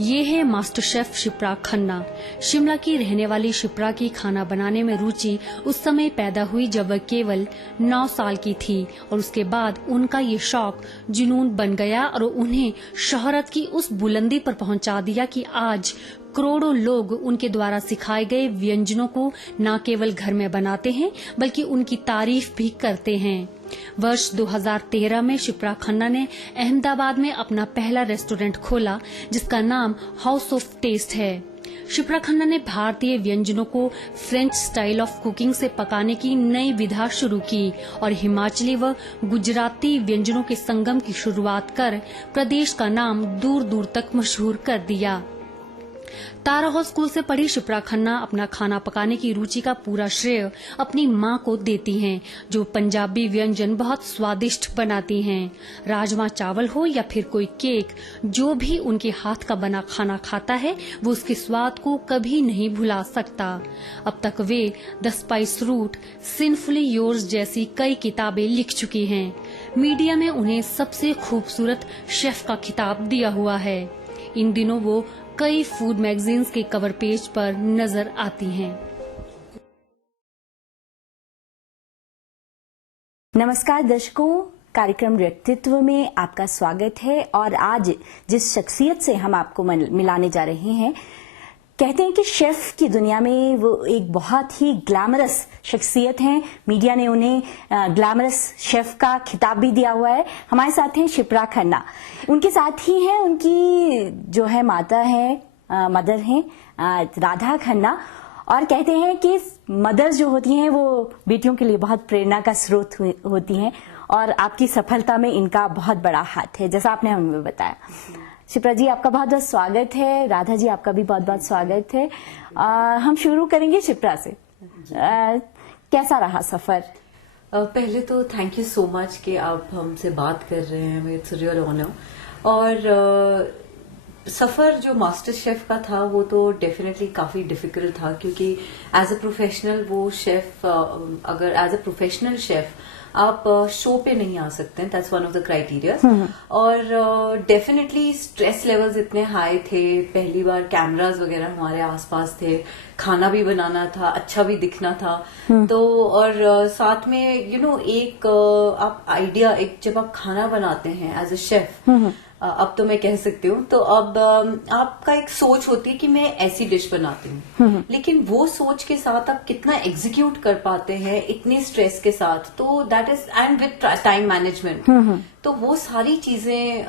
ये है master chef Shipra Khanna. Shimla की रहने वाली शिप्रा की खाना बनाने में रुचि उस समय पैदा हुई जब वह केवल 9 साल की थी और उसके बाद उनका ये शौक जुनून बन गया और उन्हें शोहरत की उस बुलंदी पर पहुंचा दिया कि आज करोड़ों लोग उनके द्वारा सिखाए गए व्यंजनों को न केवल घर में बनाते हैं बल्कि उनकी तारीफ भी करते हैं। वर्ष 2013 में शिप्रा खन्ना ने अहमदाबाद में अपना पहला रेस्टोरेंट खोला जिसका नाम हाउस ऑफ टेस्ट है। शिप्रा खन्ना ने भारतीय व्यंजनों को फ्रेंच स्टाइल ऑफ कुकिंग से पकाने की नई विधा शुरू की और हिमाचली व गुजराती व्यंजनों के संगम की शुरुआत कर प्रदेश का नाम दूर दूर तक मशहूर कर दिया। तारा हाउस स्कूल से पढ़ी शिप्रा खन्ना अपना खाना पकाने की रुचि का पूरा श्रेय अपनी मां को देती हैं, जो पंजाबी व्यंजन बहुत स्वादिष्ट बनाती हैं। राजमा चावल हो या फिर कोई केक, जो भी उनके हाथ का बना खाना खाता है वो उसके स्वाद को कभी नहीं भुला सकता। अब तक वे the spice route, sinfully yours जैसी कई किताबें लिख चुकी हैं। मीडिया में उन्हें सबसे खूबसूरत शेफ का खिताब दिया हुआ है। इन दिनों वो कई फूड मैगजीन्स के कवर पेज पर नजर आती हैं। नमस्कार दर्शकों, कार्यक्रम व्यक्तित्व में आपका स्वागत है। और आज जिस शख्सियत से हम आपको मिलाने जा रहे हैं, कहते हैं कि शेफ की दुनिया में वो एक बहुत ही ग्लैमरस शख्सियत हैं। मीडिया ने उन्हें ग्लैमरस शेफ का खिताब भी दिया हुआ है। हमारे साथ हैं शिप्रा खन्ना, उनके साथ ही हैं उनकी जो है माता है, मदर हैं राधा खन्ना। और कहते हैं कि मदर्स जो होती हैं वो बेटियों के लिए बहुत प्रेरणा का स्रोत होती हैं और आपकी सफलता में इनका बहुत बड़ा हाथ है, जैसा आपने हमें बताया। शिप्रा जी, आपका बहुत बहुत स्वागत है। राधा जी, आपका भी बहुत बहुत स्वागत है। हम शुरू करेंगे शिप्रा से। कैसा रहा सफर? पहले तो थैंक यू सो मच कि आप हमसे बात कर रहे हैं, इट्स रियल ऑनर। और सफर जो मास्टर शेफ का था वो तो डेफिनेटली काफी डिफिकल्ट था, क्योंकि एज अ प्रोफेशनल वो शेफ, अगर एज अ प्रोफेशनल शेफ आप शो पे नहीं आ सकते हैं, that's one of the criteria. और डेफिनेटली स्ट्रेस लेवल्स इतने हाई थे, पहली बार कैमरास वगैरह हमारे आसपास थे, खाना भी बनाना था, अच्छा भी दिखना था। तो और साथ में एक आप आइडिया, एक जब आप खाना बनाते हैं एज अ शेफ, अब तो मैं कह सकती हूँ, तो अब आपका एक सोच होती है कि मैं ऐसी डिश बनाती हूँ, लेकिन वो सोच के साथ आप कितना एग्जीक्यूट कर पाते हैं इतने स्ट्रेस के साथ, तो that is and with time management, तो वो सारी चीजें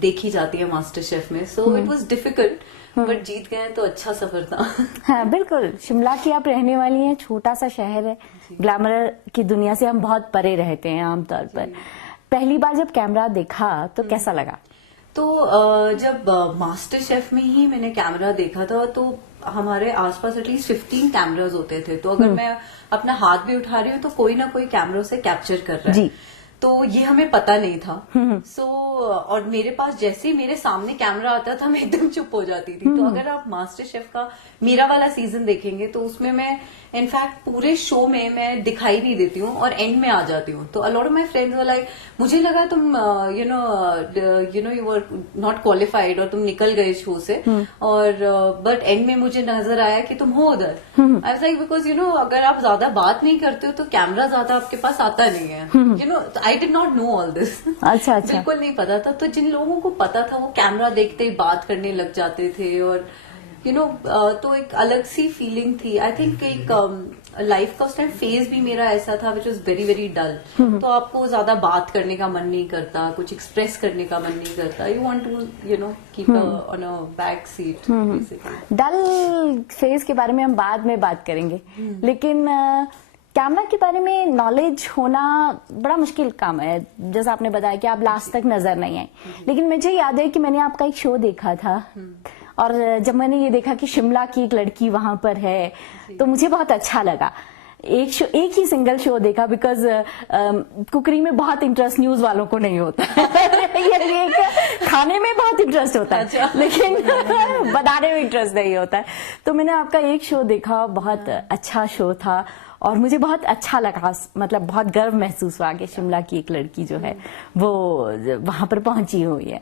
देखी जाती है मास्टर शेफ में। So it was difficult, but जीत गए तो अच्छा सफर था। हाँ बिल्कुल। शिमला की आप रहने वाली हैं, छोटा सा शहर है, ग्लैमर की दुनिया से हम बहुत परे रहते हैं आमतौर पर। पहली बार जब कैमरा देखा तो कैसा लगा? तो जब मास्टर शेफ में ही मैंने कैमरा देखा था, तो हमारे आसपास एटलीस्ट 15 कैमरास होते थे, तो अगर मैं अपना हाथ भी उठा रही हूँ तो कोई ना कोई कैमरा से कैप्चर कर रहा है, तो ये हमें पता नहीं था। सो और मेरे पास जैसे ही मेरे सामने कैमरा आता था मैं एकदम चुप हो जाती थी। तो अगर आप मास्टर शेफ का मेरा वाला सीजन देखेंगे तो उसमें मैं इनफैक्ट पूरे शो में मैं दिखाई नहीं देती हूँ और एंड में आ जाती हूँ। तो a lot of my friends were like, मुझे लगा तुम यू वर नॉट क्वालिफाइड और तुम निकल गए शो से, और बट एंड में मुझे नजर आया कि तुम हो उधर। आई वाज लाइक, बिकॉज अगर आप ज्यादा बात नहीं करते हो तो कैमरा ज्यादा आपके पास आता नहीं है। I did not know all this. अच्छा। बिल्कुल नहीं पता था। तो जिन लोगों को पता था वो कैमरा देखते ही बात करने लग जाते थे, और तो एक अलग सी फीलिंग थी। आई थिंक एक लाइफ का उस टाइम फेज भी मेरा ऐसा था which was very very dull. तो आपको ज्यादा बात करने का मन नहीं करता, कुछ एक्सप्रेस करने का मन नहीं करता। You want to keep on a back seat. Dull phase के बारे में हम बाद में बात करेंगे, लेकिन कैमरा के बारे में नॉलेज होना बड़ा मुश्किल काम है। जैसा आपने बताया कि आप लास्ट तक नजर नहीं आए, लेकिन मुझे याद है कि मैंने आपका एक शो देखा था, और जब मैंने ये देखा कि शिमला की एक लड़की वहां पर है तो मुझे बहुत अच्छा लगा। एक ही सिंगल शो देखा, बिकॉज कुकरी में बहुत इंटरेस्ट न्यूज वालों को नहीं होता ये खाने में बहुत इंटरेस्ट होता है, लेकिन बनाने में इंटरेस्ट नहीं होता है। तो मैंने आपका एक शो देखा, बहुत अच्छा शो था, और मुझे बहुत अच्छा लगा, मतलब बहुत गर्व महसूस हुआ कि शिमला की एक लड़की जो है वो वहां पर पहुंची हुई है।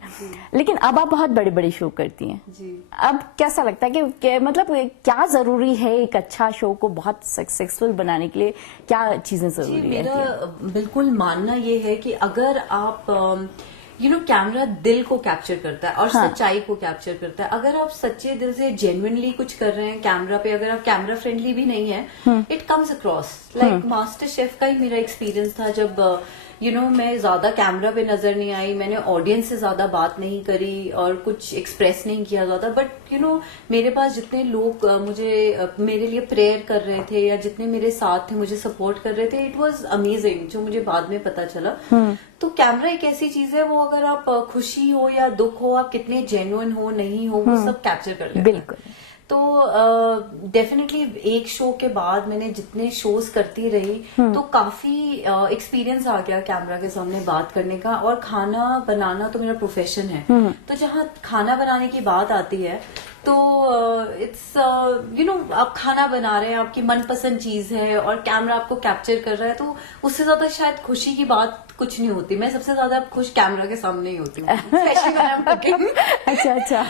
लेकिन अब आप बहुत बड़े बड़े शो करती हैं जी। अब कैसा लगता है कि मतलब क्या जरूरी है एक अच्छा शो को बहुत सक्सेसफुल बनाने के लिए, क्या चीजें जरूरी है? मेरा बिल्कुल मानना ये है कि अगर आप कैमरा दिल को कैप्चर करता है और सच्चाई को कैप्चर करता है। अगर आप सच्चे दिल से जेन्युइनली कुछ कर रहे हैं कैमरा पे, अगर आप कैमरा फ्रेंडली भी नहीं है, it comes across. Like master chef का ही मेरा एक्सपीरियंस था, जब मैं ज्यादा कैमरा पे नजर नहीं आई, मैंने ऑडियंस से ज्यादा बात नहीं करी और कुछ एक्सप्रेस नहीं किया ज्यादा, बट मेरे पास जितने लोग मेरे लिए प्रेयर कर रहे थे या जितने मेरे साथ थे, मुझे सपोर्ट कर रहे थे, इट वाज अमेजिंग, जो मुझे बाद में पता चला। तो कैमरा एक ऐसी चीज है, वो अगर आप खुशी हो या दुख हो, आप कितने जेन्युइन हो नहीं हो, वो सब कैप्चर कर लेते हैं। बिल्कुल। तो डेफिनेटली एक शो के बाद मैंने जितने शोज करती रही तो काफी एक्सपीरियंस आ गया कैमरा के सामने बात करने का। और खाना बनाना तो मेरा प्रोफेशन है, तो जहाँ खाना बनाने की बात आती है तो इट्स आप खाना बना रहे हैं, आपकी मनपसंद चीज है और कैमरा आपको कैप्चर कर रहा है, तो उससे ज्यादा शायद खुशी की बात कुछ नहीं होती। मैं सबसे ज्यादा खुश कैमरा के सामने ही होती हूँ, specially when I am cooking. अच्छा।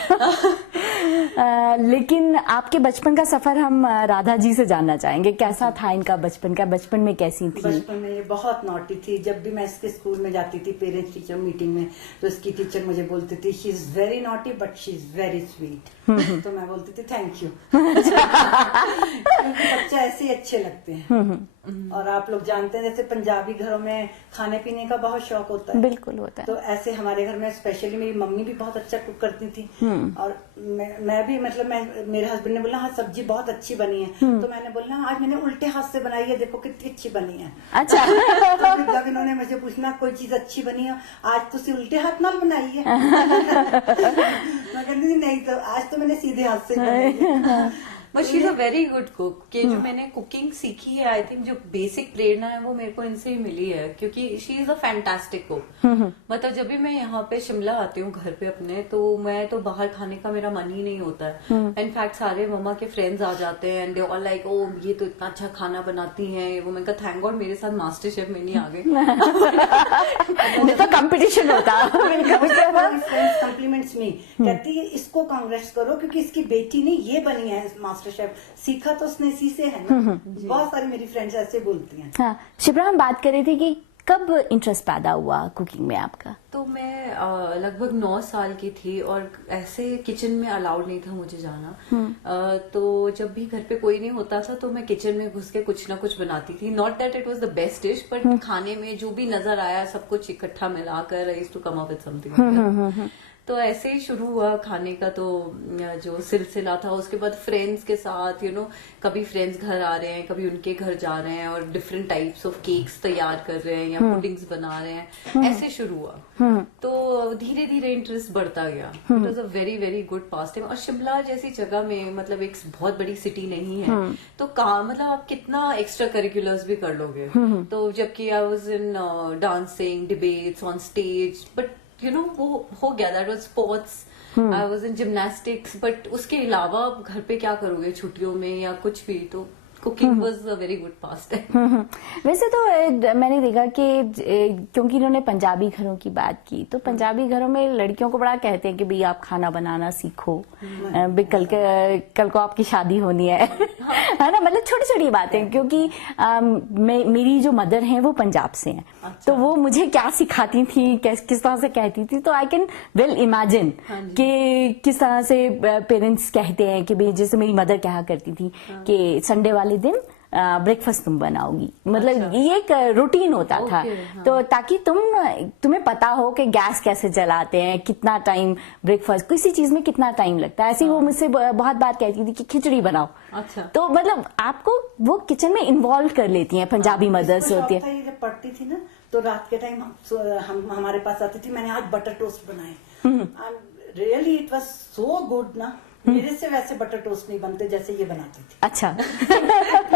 लेकिन आपके बचपन का सफर हम राधा जी से जानना चाहेंगे, कैसा था इनका बचपन का? बचपन में कैसी थी? बचपन में ये बहुत नॉटी थी। जब भी मैं इसके स्कूल में जाती थी पेरेंट्स टीचर मीटिंग में, तो इसकी टीचर मुझे बोलती थी she is very naughty but she is very sweet. तो मैं बोलती थी थैंक यू। क्योंकि बच्चे ऐसे ही अच्छे लगते हैं। और आप लोग जानते हैं जैसे पंजाबी घरों में खाने पीने का बहुत शौक होता है। बिल्कुल होता है। तो ऐसे हमारे घर में स्पेशली मेरी मम्मी भी बहुत अच्छा कुक करती थी, और मैं भी मतलब मेरे हस्बैंड ने बोला हाँ सब्जी बहुत अच्छी बनी है, तो मैंने बोला आज मैंने उल्टे हाथ से बनाई है, देखो कितनी अच्छी बनी है। अच्छा। तो जब इन्होंने मुझे पूछना कोई चीज अच्छी बनी है, आज तुसी उल्टे हाथ नाल बनाई है? मैं कहती नहीं, तो आज तो मैंने सीधे हाथ से बनाई है। But she is a very good cook. कि जो मैंने कुकिंग सीखी है, आई थिंक जो बेसिक प्रेरणा है वो मेरे को इनसे ही मिली है, क्योंकि she is a fantastic cook. मतलब जब भी मैं यहाँ पे शिमला आती हूँ घर पे अपने, तो मैं तो बाहर खाने का मेरा मन ही नहीं होता है। इनफैक्ट सारे मम्मा के फ्रेंड्स आ जाते हैं and they all like oh ये तो इतना अच्छा खाना बनाती है वो। मैं कहा थैंक गॉड मेरे साथ मास्टर शेफ में नहीं आ गए। तो कंपटीशन होता। कॉम्प्लीमेंट्स में कहती है इसको कांग्रेस करो क्योंकि इसकी बेटी ने ये बनी है मास्टर शेफ, सीखा तो उसने इसी से है ना। बहुत सारी मेरी फ्रेंड्स ऐसे बोलती हैं। हाँ, शिप्रा हम बात कर रहे थे कि कब इंटरेस्ट पैदा हुआ कुकिंग में आपका? तो मैं लगभग 9 साल की थी और ऐसे किचन में अलाउड नहीं था मुझे जाना। तो जब भी घर पे कोई नहीं होता था तो मैं किचन में घुस के कुछ ना कुछ बनाती थी। Not that it was the best dish, but खाने में जो भी नजर आया सब कुछ इकट्ठा मिलाकर I used to come up with something. तो ऐसे ही शुरू हुआ खाने का तो जो सिलसिला था। उसके बाद फ्रेंड्स के साथ कभी फ्रेंड्स घर आ रहे हैं, कभी उनके घर जा रहे हैं और डिफरेंट टाइप्स ऑफ केक्स तैयार कर रहे हैं या पुडिंग्स बना रहे हैं, ऐसे शुरू हुआ। तो धीरे धीरे इंटरेस्ट बढ़ता गया। It was a very very good pass time. और शिमला जैसी जगह में मतलब एक बहुत बड़ी सिटी नहीं है, तो मतलब आप कितना एक्स्ट्रा करिकुलर्स भी कर लोगे। तो जबकि I was in dancing, debates on stage, but वो हो गया। That was sports, I was in gymnastics, but उसके अलावा आप घर पे क्या करोगे छुट्टियों में या कुछ भी। तो cooking was a very good pass time. वैसे तो मैंने देखा कि क्योंकि इन्होंने पंजाबी घरों की बात की, तो पंजाबी घरों में लड़कियों को बड़ा कहते हैं कि भाई आप खाना बनाना सीखो, कल को आपकी शादी होनी है। है ना, मतलब छोटी छोटी बातें। क्योंकि मेरी जो मदर हैं वो पंजाब से हैं। तो वो मुझे क्या सिखाती थी, किस तरह से कहती थी, तो आई कैन वेल इमेजिन कि किस तरह से पेरेंट्स कहते हैं कि भाई जैसे मेरी मदर कहा करती थी कि संडे वाले दिन ब्रेकफास्ट तुम बनाओगी। मतलब ये एक रूटीन होता था। तो ताकि तुम्हें पता हो कि गैस कैसे जलाते हैं, कितना टाइम ब्रेकफास्ट, किसी चीज में कितना टाइम लगता है। ऐसे ही वो मुझसे बहुत बात कहती थी कि खिचड़ी बनाओ। अच्छा। तो मतलब आपको वो किचन में इन्वॉल्व कर लेती हैं, पंजाबी मदर्स होती है। जब पढ़ती थी ना तो रात के टाइम हम हमारे पास आती थी, मैंने आज बटर टोस्ट बनाए, really it was so good ना। मेरे से वैसे बटर टोस्ट नहीं बनते जैसे ये बनाती थी। अच्छा।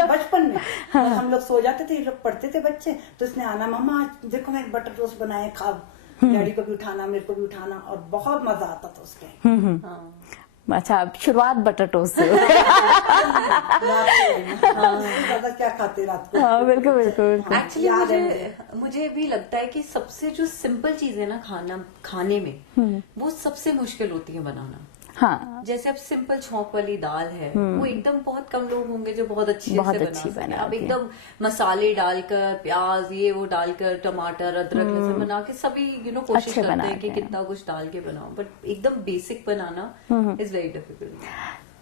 बचपन में हम लोग सो जाते थे, ये लोग पढ़ते थे बच्चे, तो इसने आना मम्मा आज देखो मैं बटर टोस्ट बनाए, खाओ। डैडी को भी उठाना, मेरे को भी उठाना, और बहुत मजा आता था उस टाइम। अच्छा, शुरुआत बटर टोस्ट से। ज्यादा क्या खाते रात को? हाँ, बिल्कुल बिल्कुल बिल्कुल। एक्चुअली याद है मुझे भी लगता है कि सबसे जो सिंपल चीज है ना खाने में, वो सबसे मुश्किल होती है बनाना। हाँ, जैसे अब सिंपल छौंक वाली दाल है, वो एकदम बहुत कम लोग होंगे जो बहुत अच्छे से बना सके। अब एकदम मसाले डालकर, प्याज ये वो डालकर, टमाटर अदरक लहसुन बना के सभी कोशिश करते हैं कि कितना कुछ डाल के बनाओ, बट एकदम basic banana is very difficult.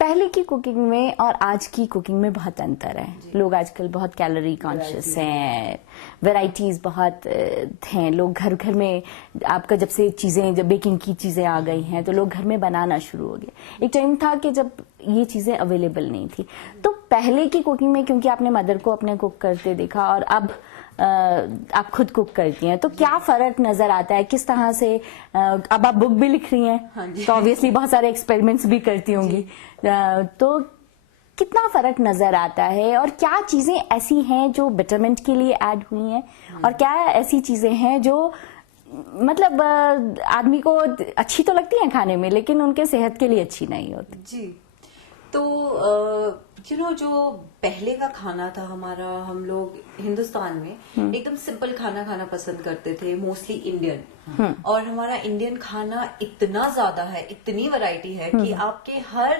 पहले की कुकिंग में और आज की कुकिंग में बहुत अंतर है। लोग आजकल बहुत कैलोरी कॉन्शियस हैं, वैरायटीज बहुत हैं। लोग घर घर में, आपका जब से चीजें, जब बेकिंग की चीजें आ गई हैं तो लोग घर में बनाना शुरू हो गए। एक टाइम था कि जब ये चीजें अवेलेबल नहीं थी। तो पहले की कुकिंग में, क्योंकि आपने मदर को अपने कुक करते देखा और अब आप खुद कुक करती हैं, तो क्या फर्क नजर आता है? किस तरह से, अब आप बुक भी लिख रही हैं, हाँ जी। तो ऑब्वियसली बहुत सारे एक्सपेरिमेंट्स भी करती होंगी, तो कितना फर्क नजर आता है? और क्या चीजें ऐसी हैं जो बेटरमेंट के लिए ऐड हुई हैं, और क्या ऐसी चीजें हैं जो मतलब आदमी को अच्छी तो लगती हैं खाने में, लेकिन उनके सेहत के लिए अच्छी नहीं होती? जी, तो जो पहले का खाना था हमारा, हम लोग हिंदुस्तान में एकदम सिंपल खाना खाना पसंद करते थे, मोस्टली इंडियन। और हमारा इंडियन खाना इतना ज्यादा है, इतनी वैरायटी है कि आपके हर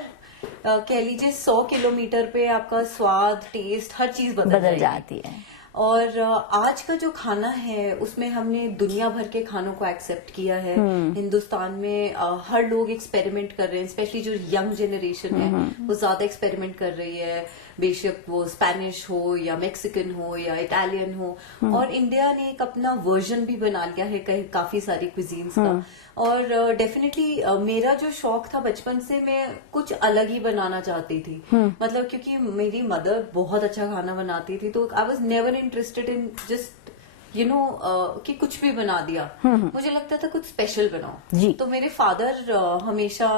कह लीजिए 100 किलोमीटर पे आपका स्वाद, टेस्ट, हर चीज बदल जाती है। और आज का जो खाना है उसमें हमने दुनिया भर के खानों को एक्सेप्ट किया है। हिंदुस्तान में हर लोग एक्सपेरिमेंट कर रहे हैं, स्पेशली जो यंग जनरेशन है वो ज्यादा एक्सपेरिमेंट कर रही है, बेशक वो स्पेनिश हो या मेक्सिकन हो या इटालियन हो। और इंडिया ने एक अपना वर्जन भी बना लिया है काफी सारी क्विजीन्स का। और डेफिनेटली मेरा जो शौक था बचपन से, मैं कुछ अलग ही बनाना चाहती थी। मतलब क्योंकि मेरी मदर बहुत अच्छा खाना बनाती थी, तो I was never interested in just कि कुछ भी बना दिया। मुझे लगता था कुछ स्पेशल बनाओ। तो मेरे फादर हमेशा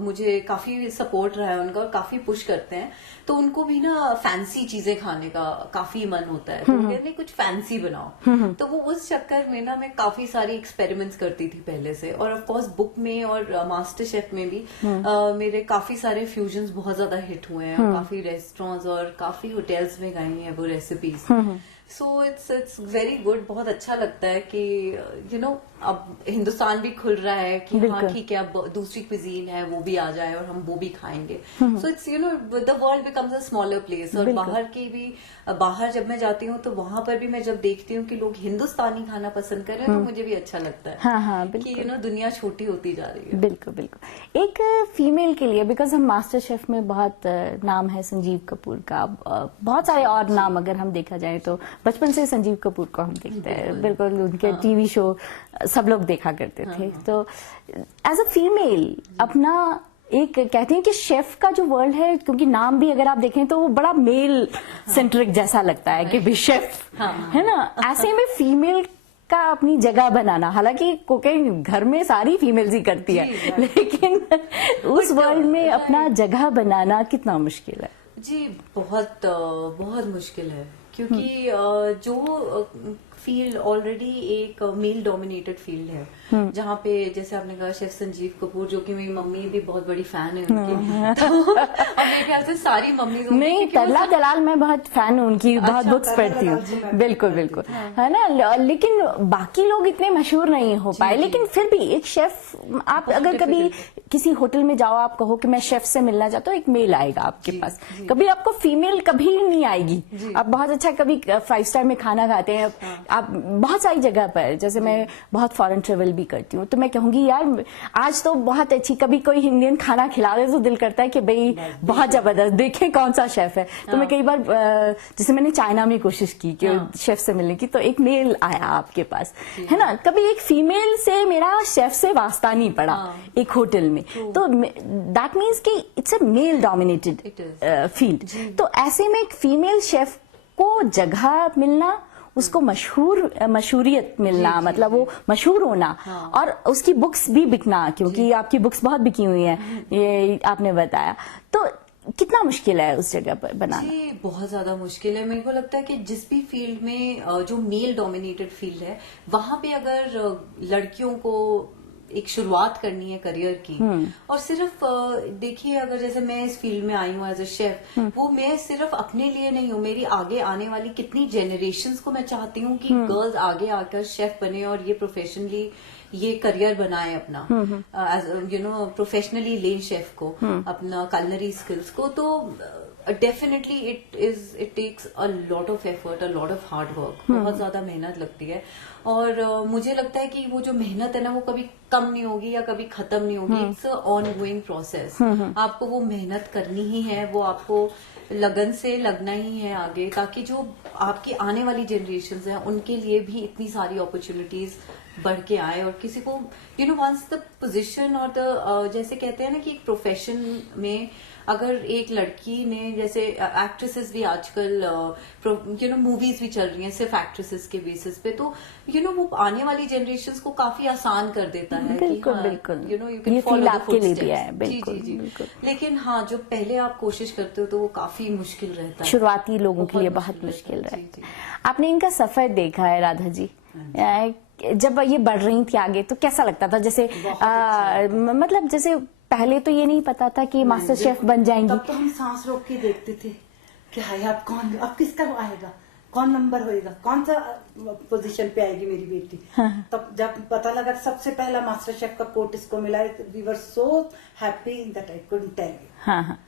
मुझे काफी सपोर्ट रहा है उनका, और काफी पुश करते हैं। तो उनको भी ना फैंसी चीजें खाने का काफी मन होता है, तो कहते हैं कुछ फैंसी बनाओ। तो वो उस चक्कर में ना मैं काफी सारी एक्सपेरिमेंट्स करती थी पहले से। और ऑफ कोर्स बुक में और मास्टर शेफ में भी मेरे काफी सारे फ्यूजन्स बहुत ज्यादा हिट हुए हैं। काफी रेस्टोरेंट्स और काफी होटल्स में गई हैं वो recipes. So it's very good. बहुत अच्छा लगता है कि अब हिंदुस्तान भी खुल रहा है कि हाँ ठीक है, अब दूसरी क्विजीन है वो भी आ जाए और हम वो भी खाएंगे। So it's the world becomes a smaller place. और बाहर जब मैं जाती हूँ तो वहां पर भी मैं जब देखती हूँ कि लोग हिंदुस्तानी खाना पसंद कर रहे हैं, तो मुझे भी अच्छा लगता है। हाँ, कि दुनिया छोटी होती जा रही है। बिल्कुल बिल्कुल। एक फीमेल के लिए, बिकॉज हम मास्टर शेफ में बहुत नाम है संजीव कपूर का, बहुत सारे और नाम अगर हम देखा जाए तो बचपन से संजीव कपूर को हम देखते हैं। बिल्कुल, उनके टीवी शो सब लोग देखा करते थे। तो एज अ फीमेल अपना एक, कहते हैं कि शेफ का जो वर्ल्ड है, क्योंकि नाम भी अगर आप देखें तो वो बड़ा मेल सेंट्रिक जैसा लगता है कि भी शेफ है ना। ऐसे में फीमेल का अपनी जगह बनाना, हालांकि कुकिंग घर में सारी फीमेल्स ही करती है, लेकिन उस वर्ल्ड में अपना जगह बनाना कितना मुश्किल है? जी, बहुत बहुत मुश्किल है, क्योंकि जो फील्ड ऑलरेडी एक मेल डोमिनेटेड फील्ड है, जहाँ पे जैसे आपने कहा शेफ संजीव कपूर, जो कि मेरी मम्मी भी बहुत बड़ी फैन है उनकी। तो और मेरे ख्याल से सारी मम्मी नहीं, तरला दलाल मैं बहुत फैन हूँ उनकी, बहुत बुक्स पढ़ती हूँ। बिल्कुल बिल्कुल, है ना। लेकिन बाकी लोग इतने मशहूर नहीं हो पाए। लेकिन फिर भी एक शेफ, आप अगर कभी किसी होटल में जाओ, आप कहो कि मैं शेफ से मिलना चाहता हूँ, एक मेल आएगा आपके पास। कभी आपको फीमेल कभी नहीं आएगी। आप बहुत अच्छा कभी 5 स्टार में खाना खाते हैं, आप बहुत सारी जगह पर, जैसे मैं बहुत फॉरेन ट्रेवल भी करती हूँ, तो मैं कहूंगी यार आज तो बहुत अच्छी, कभी कोई इंडियन खाना खिला दे तो दिल करता है कि भाई बहुत जबरदस्त, देखें कौन सा शेफ है। तो मैं कई बार, जैसे मैंने चाइना में कोशिश की कि शेफ से मिलने की, तो एक मेल आया आपके पास, है ना। कभी एक फीमेल से मेरा शेफ से वास्ता नहीं पड़ा एक होटल में, तो दैट मीन्स कि it's a male dominated field. तो ऐसे में एक फीमेल शेफ को जगह मिलना, उसको मशहूरियत मिलना, मतलब वो मशहूर होना, और उसकी बुक्स भी बिकना, क्योंकि आपकी बुक्स बहुत बिकी हुई हैं, ये आपने बताया। तो कितना मुश्किल है उस जगह पर बनाना? जी, बहुत ज्यादा मुश्किल है। मेरे को लगता है कि जिस भी फील्ड में जो मेल डोमिनेटेड फील्ड है, वहां पे अगर लड़कियों को एक शुरुआत करनी है करियर की, और सिर्फ देखिए अगर जैसे मैं इस फील्ड में आई हूँ एज अ शेफ, वो मैं सिर्फ अपने लिए नहीं हूँ, मेरी आगे आने वाली कितनी जनरेशन्स को मैं चाहती हूँ कि गर्ल्स आगे आकर शेफ बने और ये प्रोफेशनली ये करियर बनाए अपना, एज यू नो प्रोफेशनली लें शेफ को, अपना कलनरी स्किल्स को। तो definitely it takes a lot of effort, a lot of hard work, बहुत ज्यादा मेहनत लगती है। और मुझे लगता है कि वो जो मेहनत है ना वो कभी कम नहीं होगी या कभी खत्म नहीं होगी, it's a on going process. आपको वो मेहनत करनी ही है, वो आपको लगन से लगना ही है आगे, ताकि जो आपकी आने वाली जनरेशन है उनके लिए भी इतनी सारी अपॉर्चुनिटीज बढ़ के आए। और किसी को you know once the position और द जैसे कहते हैं ना कि एक प्रोफेशन में अगर एक लड़की ने, जैसे एक्ट्रेसेस भी आजकल यू नो मूवीज भी चल रही हैं सिर्फ एक्ट्रेसेस के बेसिस पे, तो यू नो वो आने वाली जनरेशन्स को काफी आसान कर देता है। बिल्कुल, कि बिल्कुल। यू नो यू कैन ये फॉलो फील्ड द आपके लिए भी फुटस्टेप्स। है, बिल्कुल, जी जी जी बिल्कुल। लेकिन हाँ, जो पहले आप कोशिश करते हो तो वो काफी मुश्किल रहता है, शुरुआती लोगों के लिए बहुत मुश्किल रहता है। रहता जी, है। आपने इनका सफर देखा है राधा जी, जब ये बढ़ रही थी आगे तो कैसा लगता था? जैसे मतलब जैसे पहले तो ये नहीं पता था कि मास्टर शेफ बन जाएंगी। तब तो हम सांस रोक के देखते थे कि हाय अब कौन, अब किसका आएगा, कौन नंबर होएगा, कौन सा पोजीशन पे आएगी मेरी बेटी। तब जब पता लगा सबसे पहला मास्टर शेफ का कोट इसको मिला, we were so happy that I couldn't tell you. हाँ हाँ,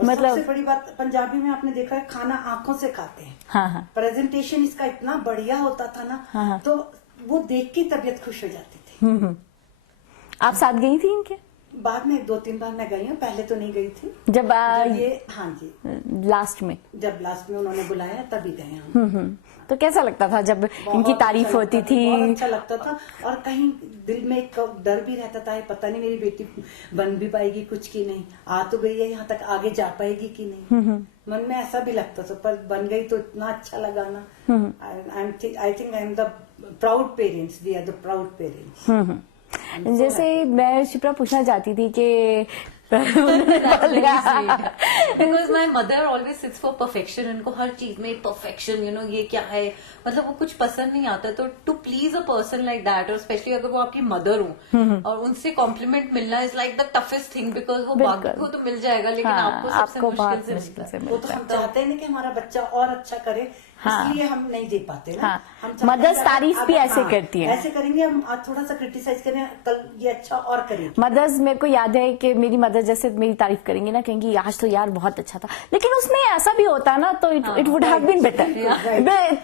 मतलब सबसे बड़ी बात, पंजाबी में आपने देखा है खाना आंखों से खाते हैं। हाँ हाँ, प्रेजेंटेशन इसका इतना बढ़िया होता था ना, हाँ। तो वो देख के तबीयत खुश हो जाती थी। आप साथ गई थी इनके? बाद में 2-3 बार मैं गई हूँ, पहले तो नहीं गई थी। जब ये हाँ जी, लास्ट में, जब लास्ट में उन्होंने बुलाया तभी गए हम। तो कैसा लगता था जब इनकी तारीफ अच्छा होती लगता थी? था, बहुत अच्छा लगता था। और कहीं दिल में एक डर भी रहता था, पता नहीं मेरी बेटी बन भी पाएगी कुछ की नहीं, आ तो गई है यहाँ तक, आगे जा पाएगी कि नहीं। मन में ऐसा भी लगता था, पर बन गई तो इतना अच्छा लगा ना। I think I am the proud parents, we are the proud parents. जैसे मैं शिप्रा पूछना चाहती थी कि because my mother always sits for perfection, इनको हर चीज में परफेक्शन, यू नो ये क्या है, मतलब वो कुछ पसंद नहीं आता। तो to please a person like that, और स्पेशली अगर वो आपकी मदर हो और उनसे कॉम्प्लीमेंट मिलना is like the toughest thing, because वो बाकी को तो मिल जाएगा लेकिन आपको सबसे मुश्किल से मिलता है। वो तो हम चाहते हैं ना कि हमारा बच्चा और अच्छा करे, इसलिए हम नहीं दे पाते ना। हम चाहते हैं मदर्स कि तारीफ भी ऐसे हाँ, करती है, ऐसे करेंगे हम, आज थोड़ा सा क्रिटिसाइज करें, कल ये अच्छा और करेंगे। मदर्स, मेरे को याद है कि मेरी मदर जैसे मेरी तारीफ करेंगी ना, कहेंगी आज तो यार बहुत अच्छा था, लेकिन उसमें ऐसा भी होता ना तो it would have been better.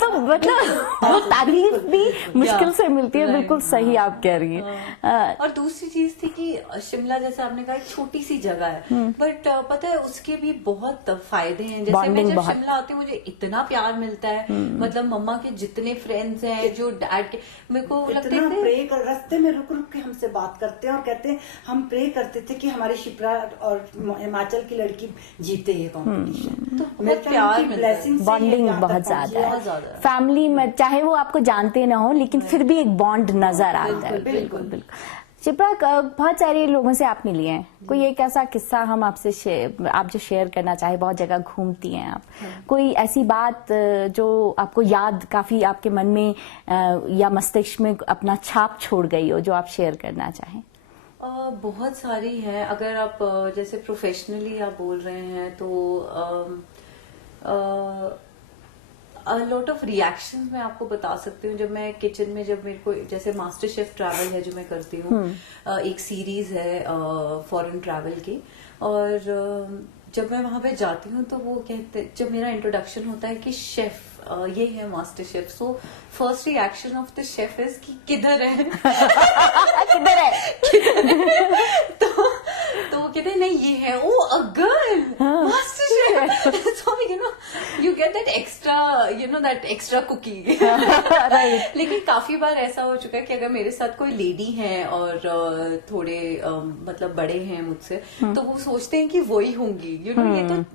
तो मतलब तारीफ भी मुश्किल से मिलती है। बिल्कुल सही आप कह रही हैं। और दूसरी चीज थी कि शिमला, जैसे आपने कहा, एक छोटी सी जगह है, बट पता है उसके भी बहुत फायदे हैं। जैसे मैं जब शिमला आती हूँ मुझे इतना प्यार मिलता है, मतलब मम्मा के जितने फ्रेंड्स हैं, जो डैड के, मेरे को लगता है प्रे कर, रास्ते में रुक रुक के हमसे बात करते हैं और कहते हैं हम प्रे करते थे कि हमारी शिप्रा और हिमाचल की लड़की जीते ये कॉम्पिटिशन। तो बहुत प्यार मिलता है, बॉन्डिंग बहुत ज्यादा है फैमिली में, चाहे वो आपको जानते ना हो लेकिन फिर भी एक बॉन्ड नजर आता है। बिल्कुल बिल्कुल। शिप्रा, बहुत सारे लोगों से आप मिली हैं, कोई एक ऐसा किस्सा हम आपसे आप जो शेयर करना चाहे? बहुत जगह घूमती हैं आप, कोई ऐसी बात जो आपको याद काफी आपके मन में या मस्तिष्क में अपना छाप छोड़ गई हो, जो आप शेयर करना चाहें? बहुत सारी है। अगर आप जैसे प्रोफेशनली आप बोल रहे हैं तो लॉट ऑफ रिएक्शंस मैं आपको बता सकती हूँ। जब मैं किचन में, जब मेरे को, जैसे मास्टर शेफ ट्रैवल है जो मैं करती हूँ, एक सीरीज है फॉरेन ट्रैवल की, और जब मैं वहां पे जाती हूँ तो वो कहते, जब मेरा इंट्रोडक्शन होता है कि शेफ ये है master chef, so first reaction of the chef is कि किधर है किधर है? तो वो कहते हैं नहीं ये है, oh a girl master chef. So you get that extra cookie. लेकिन काफी बार ऐसा हो चुका है कि अगर मेरे साथ कोई लेडी है और थोड़े मतलब बड़े हैं मुझसे, तो वो सोचते हैं कि वही होंगी, ये तो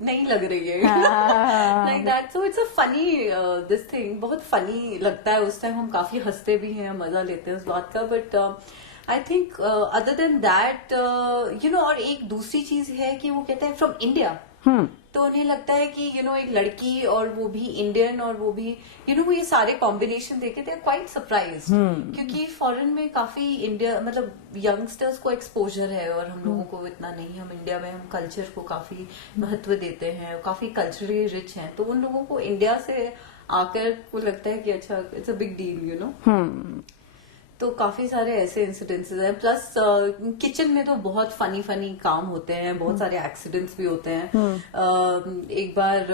नहीं लग रही है, like that. So it's a funny this thing, बहुत फनी लगता है उस टाइम, हम काफी हंसते भी हैं, मजा लेते हैं उस बात का। But I think other than that और एक दूसरी चीज है कि वो कहते हैं फ्रॉम इंडिया, तो उन्हें लगता है कि एक लड़की और वो भी इंडियन और वो भी वो ये सारे कॉम्बिनेशन देखे थे क्वाइट सरप्राइज, क्योंकि फॉरेन में काफी इंडिया मतलब यंगस्टर्स को एक्सपोजर है और हम लोगों को इतना नहीं। हम इंडिया में हम कल्चर को काफी महत्व देते हैं, काफी कल्चरली रिच हैं, तो उन लोगों को इंडिया से आकर को लगता है कि अच्छा इट्स अ बिग डील तो काफी सारे ऐसे इंसिडेंसेस हैं। प्लस किचन में तो बहुत फनी काम होते हैं, बहुत सारे एक्सीडेंट्स भी होते हैं। एक बार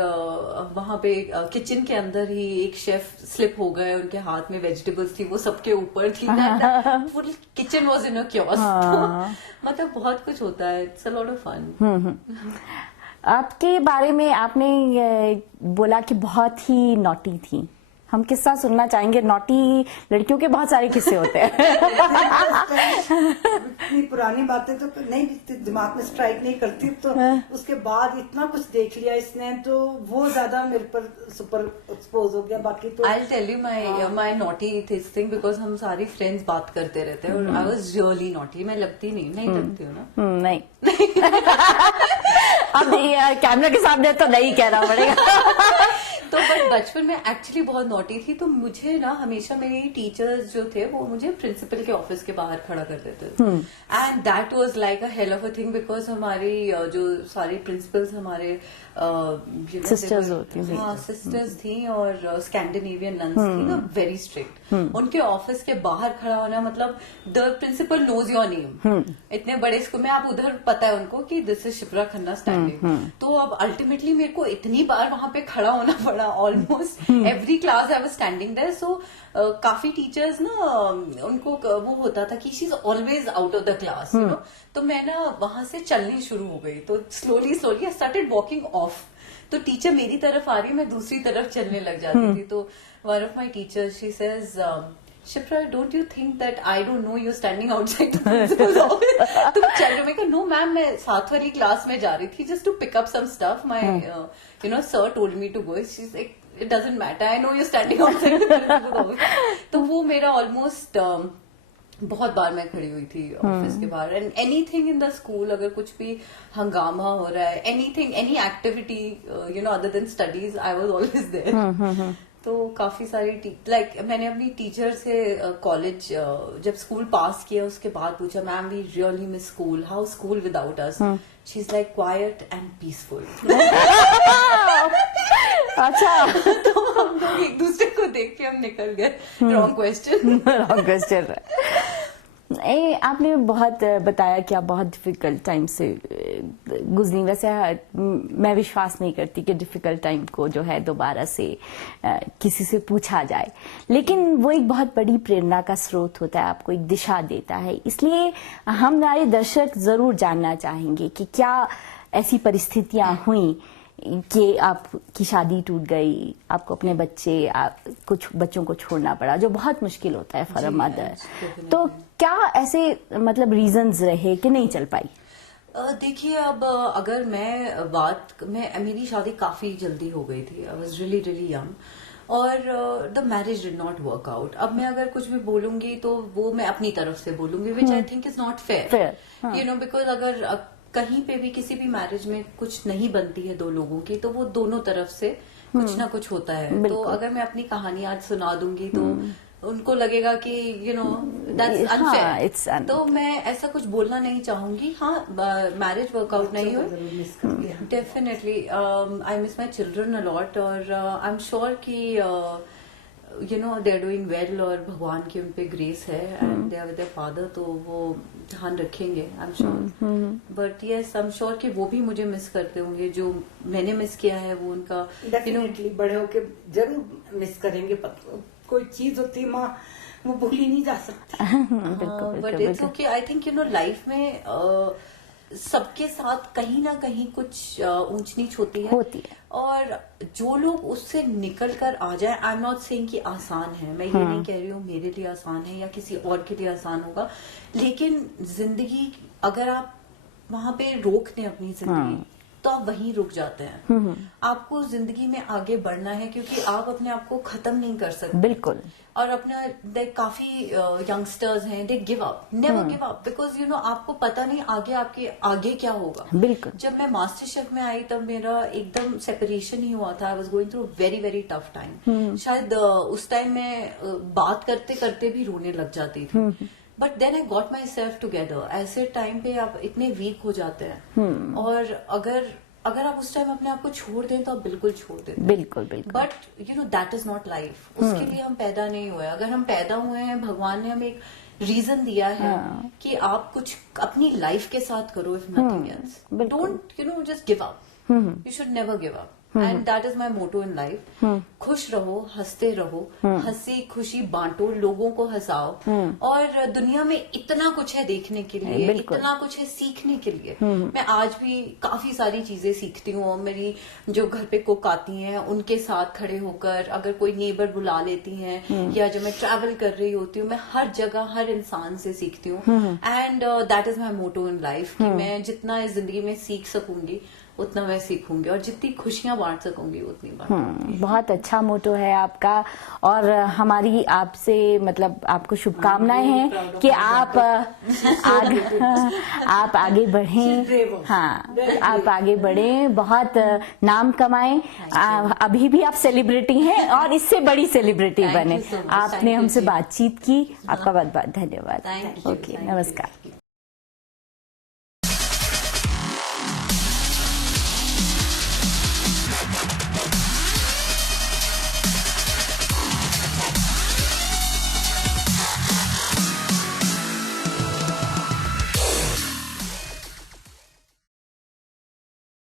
वहां पे किचन के अंदर ही एक शेफ स्लिप हो गए, उनके हाथ में वेजिटेबल्स थी, वो सबके ऊपर थी, full kitchen was in a chaos. मतलब बहुत कुछ होता है, it's a lot of fun. आपके बारे में आपने बोला कि बहुत ही नॉटी थी, हम किस्सा सुनना चाहेंगे। नॉटी लड़कियों के बहुत सारे किस्से होते हैं। इतनी पुरानी बातें तो नहीं दिमाग में स्ट्राइक नहीं करती, तो उसके बाद इतना कुछ देख लिया इसने, तो वो ज्यादा मेरे पर सुपर एक्सपोज हो गया। बाकी तो I tell you my naughty this thing, because हम सारी फ्रेंड्स बात करते रहते हैं और आई वॉज रियली नॉटी। मैं लगती नहीं लगती हूँ ना। नहीं अब कैमरा के सामने तो नहीं कहना पड़ेगा। तो बट बचपन में एक्चुअली बहुत नॉटी थी, तो मुझे ना हमेशा मेरे टीचर्स जो थे वो मुझे प्रिंसिपल के ऑफिस के बाहर खड़ा कर देते थे, and that was like a hell of a thing, because हमारी जो सारे प्रिंसिपल्स हमारे सिस्टर्स होती थी, हाँ सिस्टर्स थी और स्कैंडिनेवियन नन्स थी ना, वेरी स्ट्रिक्ट। उनके ऑफिस के बाहर खड़ा होना मतलब the principal knows your name. इतने बड़े स्कूल में आप उधर पता है उनको कि this is Shipra Khanna standing. तो अब अल्टीमेटली मेरे को इतनी बार वहां पे खड़ा होना पड़ा, almost every class I was standing there. So काफी टीचर्स ना उनको वो होता था कि she is always out of the class, you know. तो मैं ना वहां से चलनी शुरू हो गई, तो slowly I started walking of. तो टीचर मेरी तरफ आ रही, मैं दूसरी तरफ चलने लग जाती थी। तो one of my teachers she says, Shipra don't you think that I don't know you standing outside the principal's office. तुम चल रहे हो? मैं कहा नो मैम, मैं 7 वाली क्लास में जा रही थी just to pick up some stuff, my sir told me to go. She is like it doesn't matter, I know you standing outside the principal's office. तो वो मेरा ऑलमोस्ट बहुत बार मैं खड़ी हुई थी ऑफिस के बाहर। And anything in the school, अगर कुछ भी हंगामा हो रहा है, anything any activity other than studies, I was always there. तो काफी सारी लाइक मैंने अपनी टीचर से कॉलेज जब स्कूल पास किया उसके बाद पूछा, ma'am we really miss school, how school without us? She is like quiet and peaceful. अच्छा, तो हम लोग एक दूसरे को देख के हम निकल गए। Wrong question. आपने बहुत बताया कि आप बहुत डिफिकल्ट टाइम से गुजरी। वैसे मैं विश्वास नहीं करती कि डिफिकल्ट टाइम को जो है दोबारा से किसी से पूछा जाए, लेकिन वो एक बहुत बड़ी प्रेरणा का स्रोत होता है, आपको एक दिशा देता है। इसलिए हमारे दर्शक जरूर जानना चाहेंगे कि क्या ऐसी परिस्थितियां हुई कि आपकी शादी टूट गई, आपको अपने कुछ बच्चों को छोड़ना पड़ा, जो बहुत मुश्किल होता है फॉर अ मदर। तो क्या ऐसे मतलब रीजंस रहे कि नहीं चल पाई? देखिए, अब अगर मेरी शादी काफी जल्दी हो गई थी, आई वाज रियली यंग, और the marriage did not work out. अब मैं अगर कुछ भी बोलूंगी तो वो मैं अपनी तरफ से बोलूंगी, which I think is not fair, because अगर कहीं पे भी किसी भी मैरिज में कुछ नहीं बनती है दो लोगों की, तो वो दोनों तरफ से कुछ ना कुछ होता है। तो अगर मैं अपनी कहानी आज सुना दूंगी तो उनको लगेगा कि दैट्स अनफेयर। तो मैं ऐसा कुछ बोलना नहीं चाहूंगी। हाँ, मैरिज वर्कआउट नहीं हुई, definitely I miss my children a lot, और आई एम श्योर कि दे आर डूइंग वेल और भगवान की उन पे ग्रेस है, and they are with their father, तो वो ध्यान रखेंगे, I am sure. But yes, I am sure कि वो भी मुझे मिस करते होंगे, जो मैंने मिस किया है वो उनका डेफिनेटली बड़े होके जरूर मिस करेंगे। कोई चीज होती है माँ, वो भूली नहीं जा सकती। But it's okay. I think life में सबके साथ कहीं ना कहीं कुछ ऊंच नीच होती है, और जो लोग उससे निकल कर आ जाए, आई एम नॉट सेइंग कि आसान है, मैं ये नहीं कह रही हूँ मेरे लिए आसान है या किसी और के लिए आसान होगा, लेकिन जिंदगी अगर आप वहां पे रोक दें अपनी जिंदगी, तो आप वहीं रुक जाते हैं। आपको जिंदगी में आगे बढ़ना है, क्योंकि आप अपने आप को खत्म नहीं कर सकते। बिल्कुल। और अपना काफी यंगस्टर्स हैं, they give up, never give up, because आपको पता नहीं आगे आपके आगे क्या होगा। बिल्कुल। जब मैं मास्टर शेफ में आई तब मेरा एकदम सेपरेशन ही हुआ था। I was going through very very tough time. शायद उस टाइम मैं बात करते करते भी रोने लग जाती थी। But then I got myself together. ऐसे टाइम पे आप इतने वीक हो जाते हैं, और अगर आप उस टाइम अपने आप को छोड़ दें तो आप बिल्कुल छोड़ दें। बिल्कुल बिल्कुल। But that is not life. उसके लिए हम पैदा नहीं हुए। अगर हम पैदा हुए हैं, भगवान ने हमें एक रीजन दिया है कि आप कुछ अपनी लाइफ के साथ करो, if nothing else. Don't just give up. You should never give up. And that is my motto in life. खुश रहो, हंसते रहो, हंसी खुशी बांटो, लोगों को हंसाओ। और दुनिया में इतना कुछ है देखने के लिए, इतना कुछ है सीखने के लिए। मैं आज भी काफी सारी चीजें सीखती हूँ। मेरी जो घर पे कुक आती हैं उनके साथ खड़े होकर, अगर कोई नेबर बुला लेती हैं, या जब मैं ट्रैवल कर रही होती हूँ, मैं हर जगह हर इंसान से सीखती हूँ। And that is my motto in life कि मैं जितना इस जिंदगी में सीख सकूंगी उतना मैं सीखूंगी, और जितनी खुशियां बांट सकूंगी उतनी बांटूंगी। बहुत अच्छा मोटो है आपका। और हमारी आपसे मतलब आपको शुभकामनाएं हैं कि आप आगे बढ़ें। हाँ, आप आगे बढ़ें, बहुत नाम कमाएं। अभी भी आप सेलिब्रिटी हैं और इससे बड़ी सेलिब्रिटी बने। आपने हमसे बातचीत की, आपका बहुत बहुत धन्यवाद। ओके, नमस्कार।